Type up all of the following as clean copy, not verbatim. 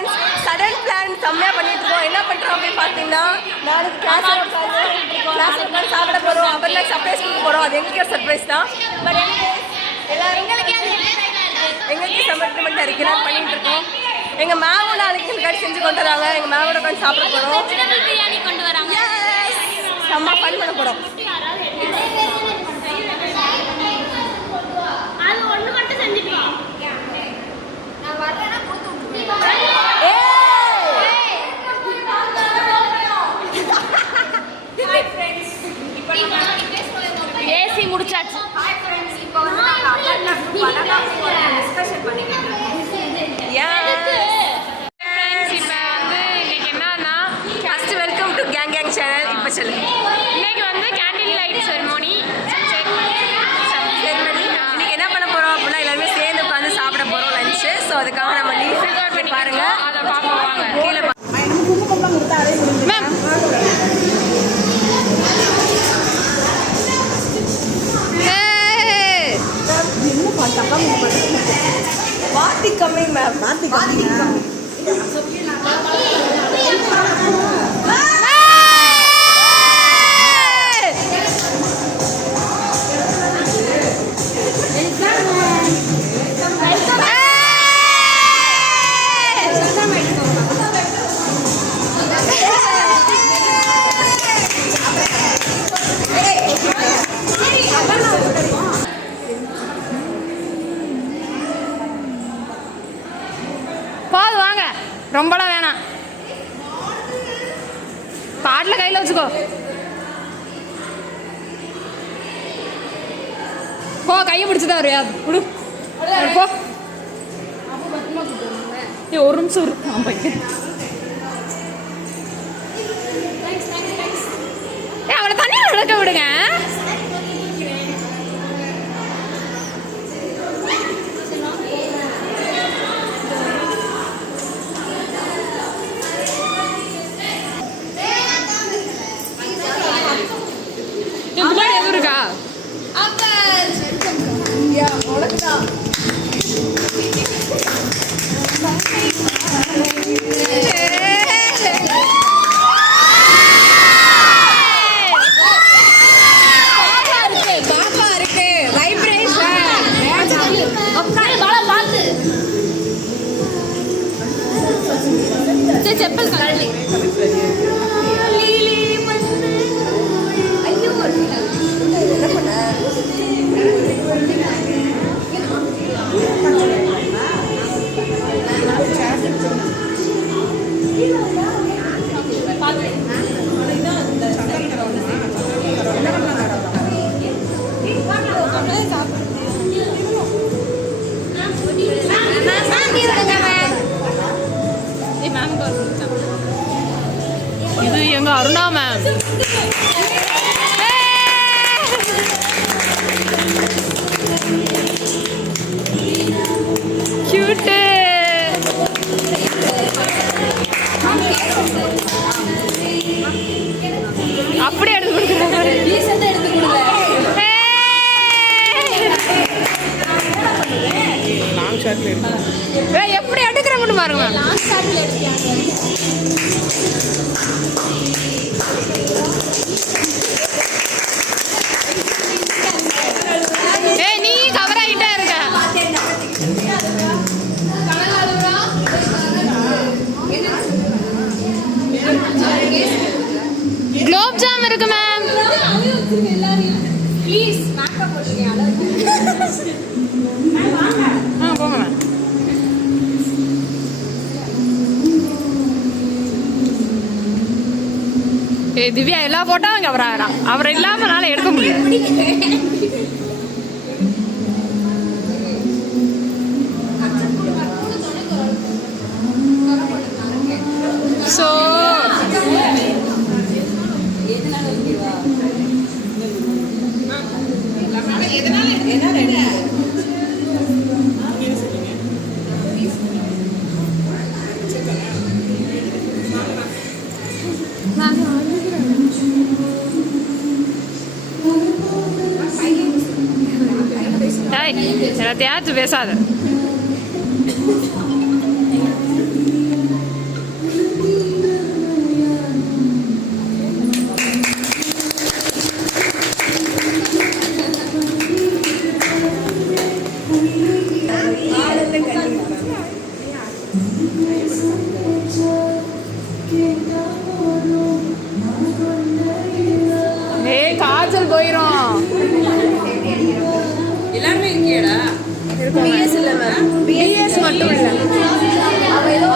Friends, sudden plan செம்மையாக பண்ணிட்டு இருக்கோம். என்ன பண்ணுறோம் அப்படின்னு பார்த்தீங்கன்னா, நாளைக்கு கிளாஸ் உட்காந்து சாப்பிட போகிறோம். அப்புறம் சர்ப்ரைஸ் கொடுக்க போகிறோம். அது எங்களுக்கு ஒரு சர்ப்ரைஸ் தான். பட் எல்லாரும் எங்களுக்கு சமர்ப்பணம் இருக்கிறார் பண்ணிட்டு இருக்கோம். எங்கள் மேமும் நாளைக்கு எங்களுக்கு செஞ்சு கொண்டு வராங்க. எங்கள் மேமோட உட்காந்து சாப்பிட போகிறோம். பிரியாணி கொண்டு வராங்க. செம்ம ஃபன் பண்ண போகிறோம். அது ஒன்று மட்டும் செஞ்சுட்டு வா. நான் வரேன்னா கொடுத்து ஏசி முடிச்சாச்சு. டிஸ்கஷன் பண்ணிக்கிட்டு இருக்கோம். இன்னைக்கு வந்து கேண்டில் லைட் செரிமோனி. இன்னைக்கு என்ன பண்ண போறோம் அப்படின்னா எல்லாருமே சேர்ந்து உட்காந்து சாப்பிட போறோம் லஞ்சு. ஸோ அதுக்காக நம்ம லீவ் பண்ணி பாருங்க. அதை பார்ப்போம். கீழே Marty coming, ma'am. Marty coming. போது வாங்க, ரொம்பலாம் வேணாம். பாட்டில் கையில் வச்சுக்கோ. போ, கையை பிடிச்சதா வரையா விடு போ. ஒரு நிமிஷம் இருக்கு போய்க்கு. அவளை தண்ணியில் விளக்க விடுங்க. எதுவும் இருக்கா? செப்பல் கழட்டி இது எங்க அருணா மேம். கியூட். அப்படியே எடுத்து கொடுக்குறாங்க. எப்படி எடுக்கிறவங்க பாருங்க. நீ கவர் ஆகிட்டே இருக்க. குலோப் ஜாம் இருக்கு மேம். போங்க மேம். திவ்யா எல்லா போட்டோவும் கவர் ஆகிறான். அவர் இல்லாமனால எடுக்க முடியாது. ஸோ எல்லாத்தையாச்சும் பேசாத. ஏய் காய்ச்சல் போயிரும். எல்லாருமே இருக்கியடா? பிஎஸ் இல்லை மேம், பிஎஸ் மட்டும் இல்லை. அவள் ஏதோ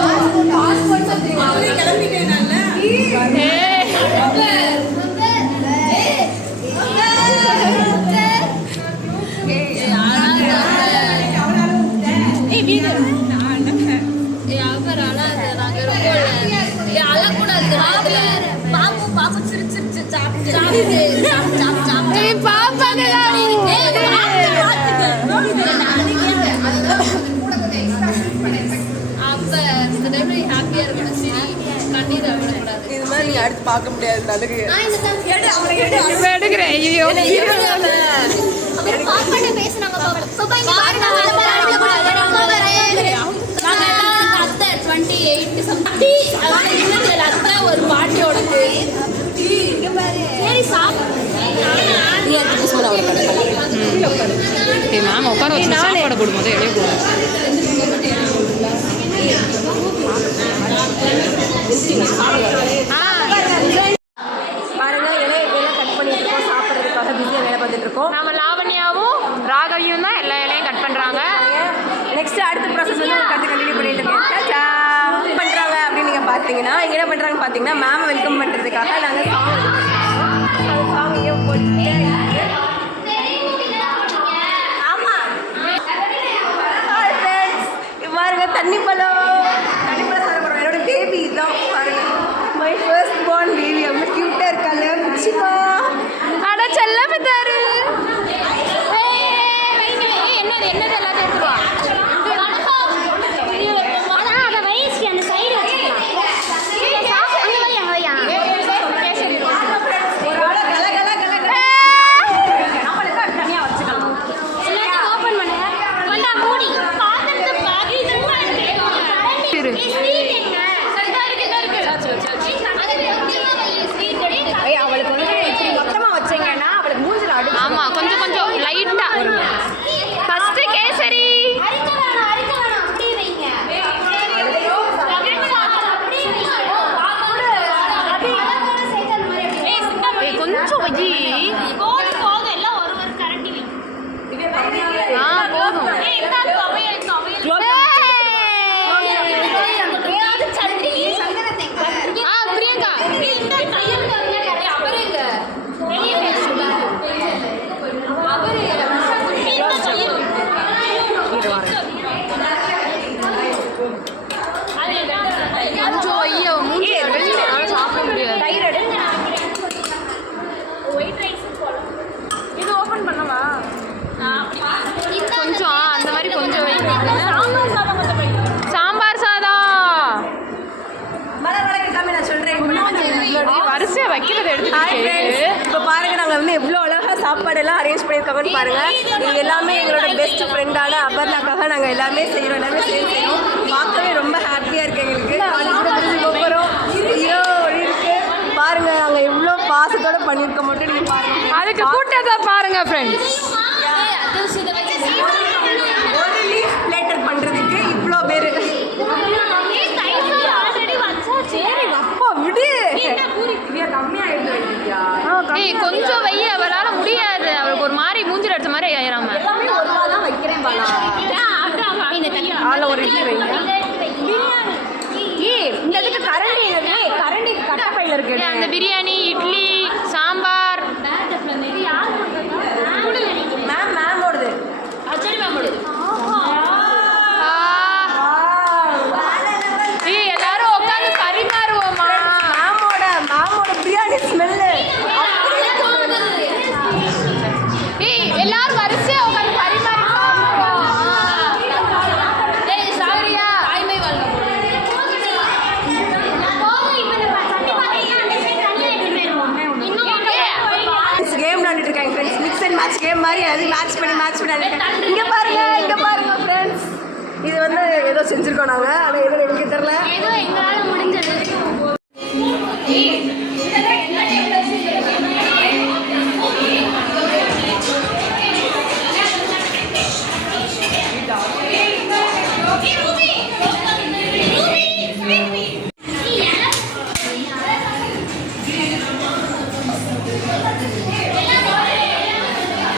அவரே கிளம்பிட்டேனால இது மாதிரி நீ அடுத்து பார்க்க முடியாது. அதுக்கு இப்ப எடுக்கிறேன். ஐயோ ஒரு பாட்டியோட மேம் உட்கார வச்சு சாப்பாடு போடும்போது இடையே போடும். பாருங்க இலையெல்லாம் கட் பண்ணிட்டு இருக்கோம், சாப்பிட்றதுக்காக பிஸியாக வேலை பார்த்துட்டு இருக்கோம். நம்ம லாவண்யாவும் ராகவியும் தான் எல்லா இலையும் கட் பண்றாங்க. நெக்ஸ்ட் அடுத்த ப்ராசஸ் வந்து உங்களுக்கு கண்டினியூ பண்ணிட்டு இருக்கேன். பண்றாங்க அப்படின்னு நீங்க பாத்தீங்கன்னா இங்க என்ன பண்றாங்கன்னு பாத்தீங்கன்னா மேம் வெல்கம் பண்றதுக்காக நாங்க சாங் இங்கே போட்டு பாருங்க தண்ணி பழம் சாப்பிட போறோம். என்னோட பேபி தான் பாருங்க, மை ஃபர்ஸ்ட் பார்ன் பேபி. அவ்வளோ கியூட்டா இருக்காங்க. நிச்சயமா அட செல்ல பித்தாரு. என்னது என்னது எல்லாத்தையும் எடுத்துருவா. அவளுக்கு வந்து இப்படி மொத்தமா வச்சீங்கன்னா அவளுக்கு மூஞ்சில அடி. ஆமா கொஞ்சம் கொஞ்சம் லைட்டா. ஃபர்ஸ்ட் கேசரி. கொஞ்சம் வஜி. போதும். பிரியங்கா கொஞ்சம் ஐயோ மூஞ்சி சாப்பிட முடியாது. இது ஓபன் பண்ணவா? கொஞ்சம் அந்த மாதிரி கொஞ்சம் சாம்பார் சாதம் நான் சொல்றேன். வரிசையா வைக்கிறது எடுத்துட்டு. இப்போ பாருங்க நாங்கள் வந்து எவ்வளோ அழகா சாப்பாடு எல்லாம் அரேஞ்ச் பண்ணியிருக்காங்கன்னு பாருங்க. இது எல்லாமே எங்களோட பெஸ்ட் ஃப்ரெண்டான அபர்ணாக்காக நாங்கள் எல்லாமே செய்கிறோம், எல்லாமே செய்கிறோம். பார்க்கவே ரொம்ப ஹாப்பியாக இருக்கு எங்களுக்கு. போகிறோம் ஐயோ இருக்கு பாருங்க, நாங்கள் எவ்வளோ பாசத்தோட பண்ணியிருக்க மட்டும் நீங்கள் பாருங்க. அதுக்கு கூட்டத்தை பாருங்க ஃப்ரெண்ட்ஸ். ஒரு லீஃப் பிளேட்டர் பண்ணுறதுக்கு இவ்வளோ பேர். ஏய் கொஞ்சம் வை, அவளால முடியாது. அவளுக்கு ஒரு மாதிரி மூஞ்சில அடிச்ச மாதிரி ஆயிராம. ஒரு இட்லி வைங்க. இந்த இதுக்கு கரண்டி கரண்டி கட்டப்பையில் இருக்கு. அந்த பிரியாணி இட்லி சாம்பார் மேமோடது. ஏய் எல்லாரும் உட்காந்து பரிமாறுவோமா. மாமோட பிரியாணி ஸ்மெல்லு. ஏய் எல்லாரும் வரிசையா உட்காந்து பரிமாறி சாப்பிடுவோம். ஏய் சாரியா தாய்மை வாழ்க. கேம் விளையாண்டுட்டு இருக்காங்க friends. Mix and match game மாதிரி அது மேட்ச் பண்ணி இங்க பாருங்க ஃப்ரெண்ட்ஸ். இது வந்து ஏதோ செஞ்சிருக்கோம் நாங்கள், ஆனால் எதுவும் எனக்கு தெரியல.